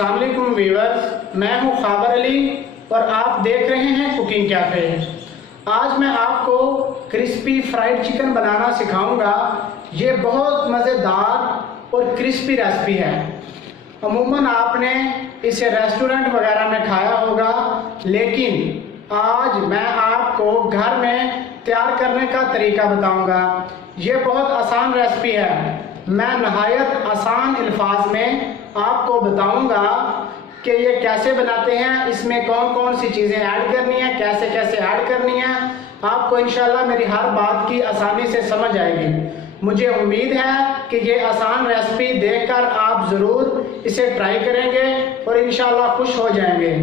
अस्सलाम वालेकुम व्यूअर्स, मैं हूं खाबर अली और आप देख रहे हैं कुकिंग कैफे। आज मैं आपको क्रिस्पी फ्राइड चिकन बनाना सिखाऊंगा। ये बहुत मज़ेदार और क्रिस्पी रेसिपी है। अमूमन आपने इसे रेस्टोरेंट वगैरह में खाया होगा, लेकिन आज मैं आपको घर में तैयार करने का तरीका बताऊंगा। ये बहुत आसान रेसिपी है। मैं नहायत आसान अल्फाज में आपको बताऊंगा कि ये कैसे बनाते हैं, इसमें कौन कौन सी चीज़ें ऐड करनी है, कैसे कैसे ऐड करनी है। आपको इंशाल्लाह मेरी हर बात की आसानी से समझ आएगी। मुझे उम्मीद है कि ये आसान रेसिपी देखकर आप ज़रूर इसे ट्राई करेंगे और इंशाल्लाह खुश हो जाएंगे।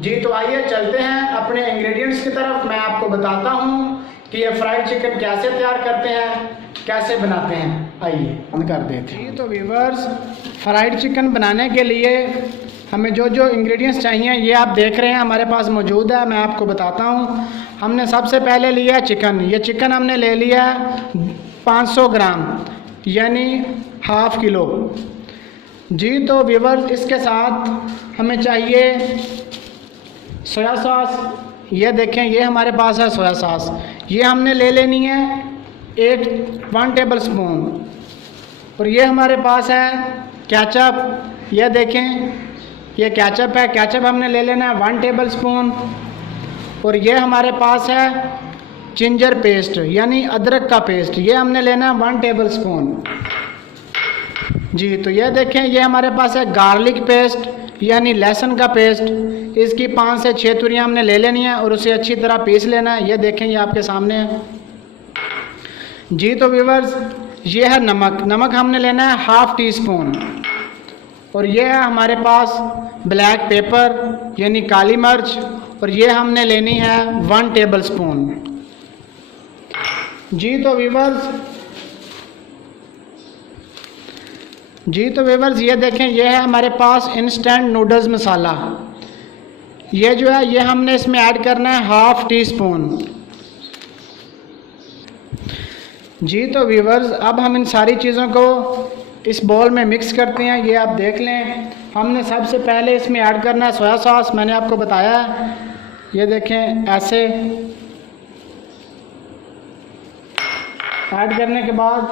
जी तो आइए चलते हैं अपने इंग्रेडिएंट्स की तरफ। मैं आपको बताता हूँ कि ये फ्राइड चिकन कैसे तैयार करते हैं, कैसे बनाते हैं। आइए बंद कर देते हैं। तो व्यूअर्स, फ्राइड चिकन बनाने के लिए हमें जो जो इंग्रेडिएंट्स चाहिए ये आप देख रहे हैं हमारे पास मौजूद है। मैं आपको बताता हूँ। हमने सबसे पहले लिया है चिकन। ये चिकन हमने ले लिया 500 ग्राम यानी ½ किलो। जी तो व्यूअर्स, इसके साथ हमें चाहिए सोया सॉस। ये देखें, ये हमारे पास है सोया सॉस। ये हमने ले लेनी है 1 टेबल स्पून। और ये हमारे पास है केचप। ये देखें, ये केचप है। केचप हमने ले लेना है 1 टेबल स्पून। और ये हमारे पास है जिंजर पेस्ट यानी अदरक का पेस्ट। ये हमने लेना है 1 टेबल स्पून। जी तो ये देखें, ये हमारे पास है गार्लिक पेस्ट यानी लहसुन का पेस्ट। इसकी 5 से 6 तुरियाँ हमने ले लेनी है और उसे अच्छी तरह पीस लेना है। ये देखें, ये आपके सामने है। जी तो व्यूअर्स, ये है नमक। नमक हमने लेना है ½ टीस्पून। और ये है हमारे पास ब्लैक पेपर यानी काली मिर्च। और ये हमने लेनी है 1 टेबल स्पून। जी तो व्यूअर्स, ये देखें, ये है हमारे पास इंस्टेंट नूडल्स मसाला। ये जो है ये हमने इसमें ऐड करना है ½ टीस्पून। जी तो व्यूअर्स, अब हम इन सारी चीज़ों को इस बॉल में मिक्स करते हैं। ये आप देख लें, हमने सबसे पहले इसमें ऐड करना है सोया सॉस। मैंने आपको बताया है। ये देखें, ऐसे ऐड करने के बाद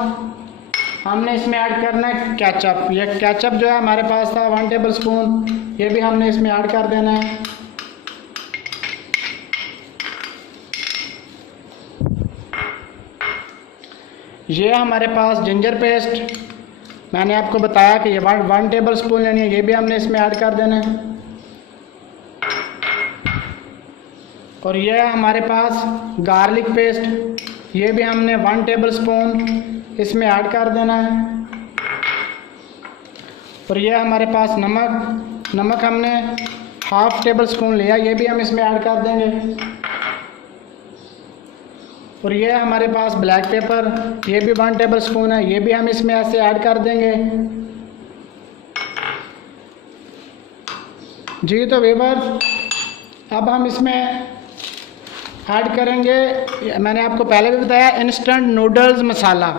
हमने इसमें ऐड करना है केचप। ये केचप जो है हमारे पास था 1 टेबल स्पून। ये भी हमने इसमें ऐड कर देना है। ये हमारे पास जिंजर पेस्ट। मैंने आपको बताया कि ये 1 टेबल स्पून लेनी है। ये भी हमने इसमें ऐड कर देना है। और ये है हमारे पास गार्लिक पेस्ट। ये भी हमने 1 टेबल स्पून इसमें ऐड कर देना है। और ये हमारे पास नमक हमने ½ टेबल स्पून लिया। ये भी हम इसमें ऐड कर देंगे। और ये है हमारे पास ब्लैक पेपर। ये भी 1 टेबल स्पून है। ये भी हम इसमें ऐसे ऐड कर देंगे। जी तो व्यूअर्स, अब हम इसमें ऐड करेंगे, मैंने आपको पहले भी बताया, इंस्टेंट नूडल्स मसाला।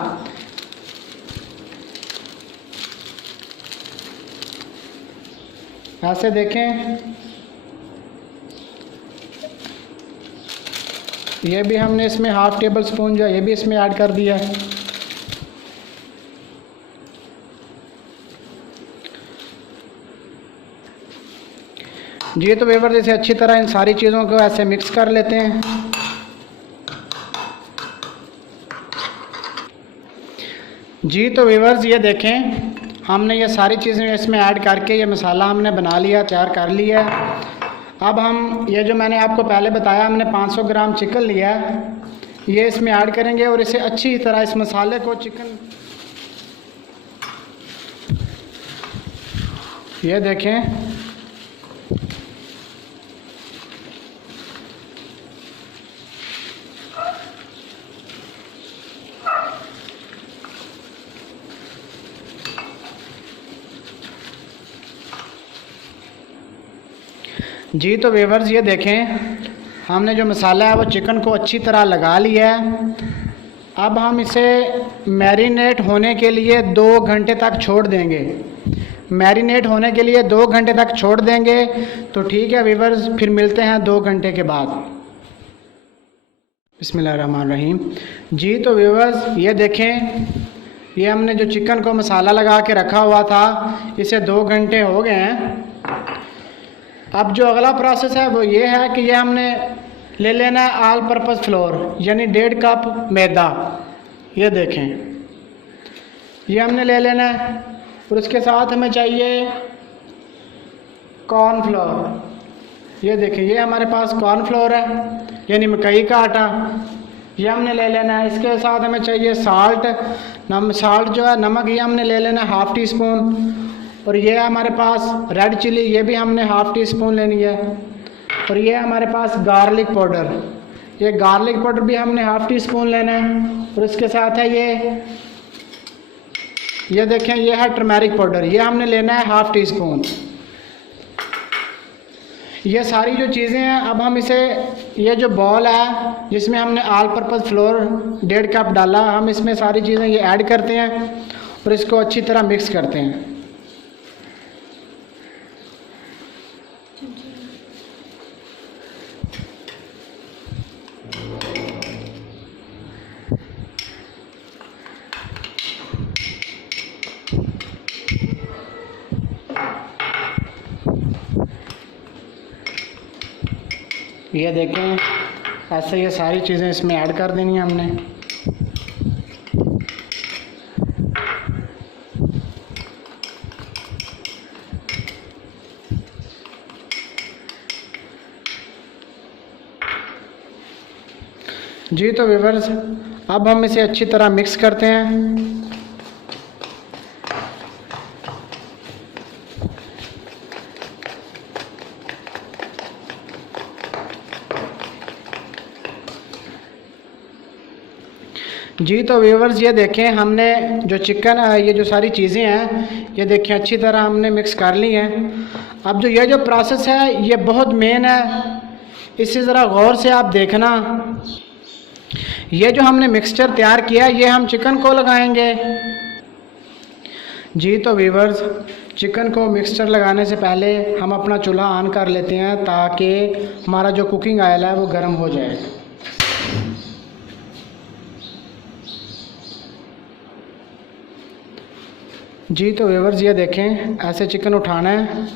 ऐसे देखें, ये भी हमने इसमें ½ टेबल स्पून जो है ये भी इसमें ऐड कर दिया है। जी तो व्यूअर्स, जैसे अच्छी तरह इन सारी चीज़ों को ऐसे मिक्स कर लेते हैं। जी तो व्यूअर्स, ये देखें, हमने ये सारी चीज़ें इसमें ऐड करके ये मसाला हमने बना लिया, तैयार कर लिया। अब हम ये जो मैंने आपको पहले बताया, हमने 500 ग्राम चिकन लिया है, ये इसमें ऐड करेंगे और इसे अच्छी तरह इस मसाले को चिकन, ये देखें, जी तो व्यूअर्स, ये देखें, हमने जो मसाला है वो चिकन को अच्छी तरह लगा लिया है। अब हम इसे मैरिनेट होने के लिए 2 घंटे तक छोड़ देंगे। मैरिनेट होने के लिए 2 घंटे तक छोड़ देंगे। तो ठीक है व्यूअर्स, फिर मिलते हैं 2 घंटे के बाद। बिस्मिल्लाहिर्रहमानिर्रहीम। जी तो व्यूअर्स ये देखें, ये हमने जो चिकन को मसाला लगा के रखा हुआ था, इसे 2 घंटे हो गए हैं। अब जो अगला प्रोसेस है वो ये है कि ये हमने ले लेना है ऑल पर्पज़ फ्लोर, यानी 1.5 कप मैदा। ये देखें, ये हमने ले लेना है। और उसके साथ हमें चाहिए कॉर्नफ्लोर। ये देखें, ये हमारे पास कॉर्नफ्लोर है, यानी मकई का आटा, ये हमने ले लेना है। इसके साथ हमें चाहिए साल्ट, साल्ट जो है नमक, ये हमने ले लेना है 1/2 टी स्पून। और ये है हमारे पास रेड चिली, ये भी हमने 1/2 टी स्पून लेनी है। और ये है हमारे पास गार्लिक पाउडर, ये गार्लिक पाउडर भी हमने 1/2 टी स्पून लेना है। और इसके साथ है ये देखें, ये है टर्मेरिक पाउडर, ये हमने लेना है 1/2 टी स्पून। ये सारी जो चीज़ें हैं, अब हम इसे, ये जो बॉल है जिसमें हमने ऑल पर्पज़ फ्लोर 1.5 कप डाला, हम इसमें सारी चीज़ें ये ऐड करते हैं और इसको अच्छी तरह मिक्स करते हैं। ये देखें, ऐसे ये सारी चीज़ें इसमें ऐड कर देनी है हमने। जी तो व्यूअर्स, अब हम इसे अच्छी तरह मिक्स करते हैं। जी तो व्यूअर्स ये देखें, हमने जो चिकन, ये जो सारी चीज़ें हैं, ये देखें अच्छी तरह हमने मिक्स कर ली हैं। अब जो ये जो प्रोसेस है ये बहुत मेन है, इसे ज़रा गौर से आप देखना। ये जो हमने मिक्सचर तैयार किया है, ये हम चिकन को लगाएंगे। जी तो व्यूअर्स, चिकन को मिक्सचर लगाने से पहले हम अपना चूल्हा ऑन कर लेते हैं ताकि हमारा जो कुकिंग ऑयल है वो गर्म हो जाए। जी तो व्यूअर्स ये देखें, ऐसे चिकन उठाना है।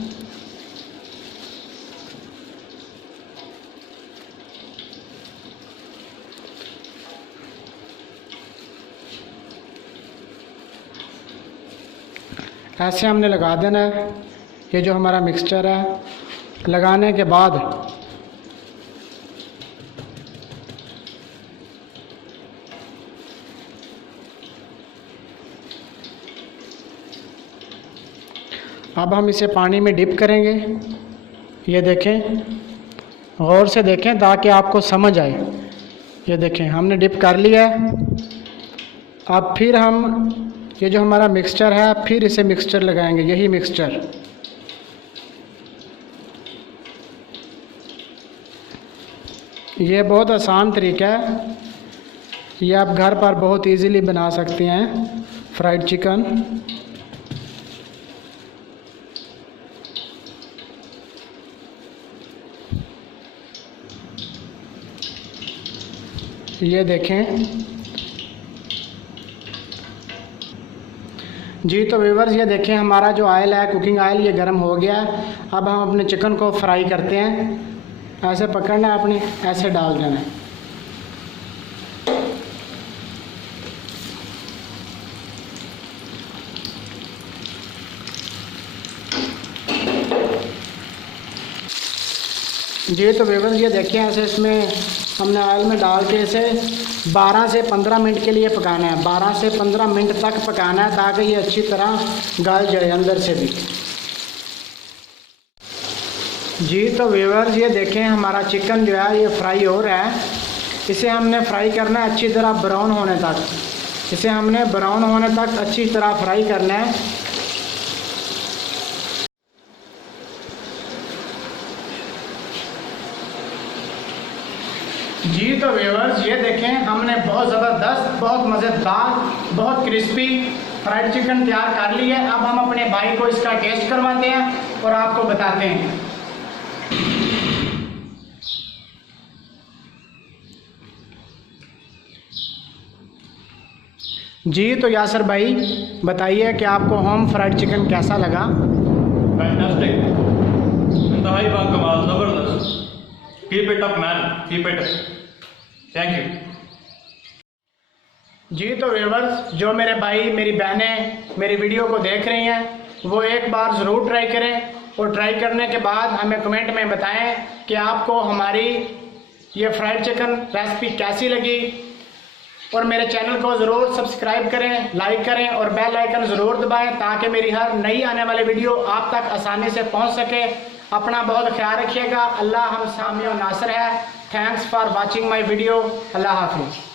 ऐसे हमने लगा देना है। ये जो हमारा मिक्सचर है, लगाने के बाद अब हम इसे पानी में डिप करेंगे। ये देखें, गौर से देखें ताकि आपको समझ आए। ये देखें, हमने डिप कर लिया है। अब फिर हम ये जो हमारा मिक्सचर है, फिर इसे मिक्सचर लगाएंगे, यही मिक्सचर। ये बहुत आसान तरीका है, ये आप घर पर बहुत इजीली बना सकते हैं फ्राइड चिकन। ये देखें। जी तो व्यूअर्स ये देखें, हमारा जो ऑयल है, कुकिंग ऑयल, ये गर्म हो गया है। अब हम अपने चिकन को फ्राई करते हैं। ऐसे पकड़ना है अपनी, ऐसे डाल देना है। जी तो व्यूअर्स ये देखें, ऐसे इसमें हमने ऑयल में डाल के इसे 12 से 15 मिनट के लिए पकाना है। 12 से 15 मिनट तक पकाना है ताकि ये अच्छी तरह गल जाए अंदर से भी। जी तो व्यूअर्स ये देखें, हमारा चिकन जो है ये फ्राई हो रहा है। इसे हमने फ्राई करना है अच्छी तरह ब्राउन होने तक। इसे हमने ब्राउन होने तक अच्छी तरह फ्राई करना है। जी तो व्यूअर्स ये देखें, हमने बहुत ज़बरदस्त, बहुत मज़ेदार, बहुत क्रिस्पी फ्राइड चिकन तैयार कर ली है। अब हम अपने भाई को इसका टेस्ट करवाते हैं और आपको बताते हैं। जी तो यासर भाई बताइए कि आपको होम फ्राइड चिकन कैसा लगा? फैंटास्टिक, इंतहाई बाकमाल, ज़बरदस्त। Keep it up man, keep it. Thank you. जी तो व्यूअर्स, जो मेरे भाई मेरी बहनें मेरी वीडियो को देख रही हैं वो एक बार ज़रूर ट्राई करें और ट्राई करने के बाद हमें कमेंट में बताएं कि आपको हमारी ये फ्राइड चिकन रेसिपी कैसी लगी। और मेरे चैनल को ज़रूर सब्सक्राइब करें, लाइक करें और बेल आइकन ज़रूर दबाएं ताकि मेरी हर नई आने वाली वीडियो आप तक आसानी से पहुंच सके। अपना बहुत ख्याल रखिएगा। अल्लाह हम सामी और नासर है। Thanks for watching my video. अल्लाह हाफिज़।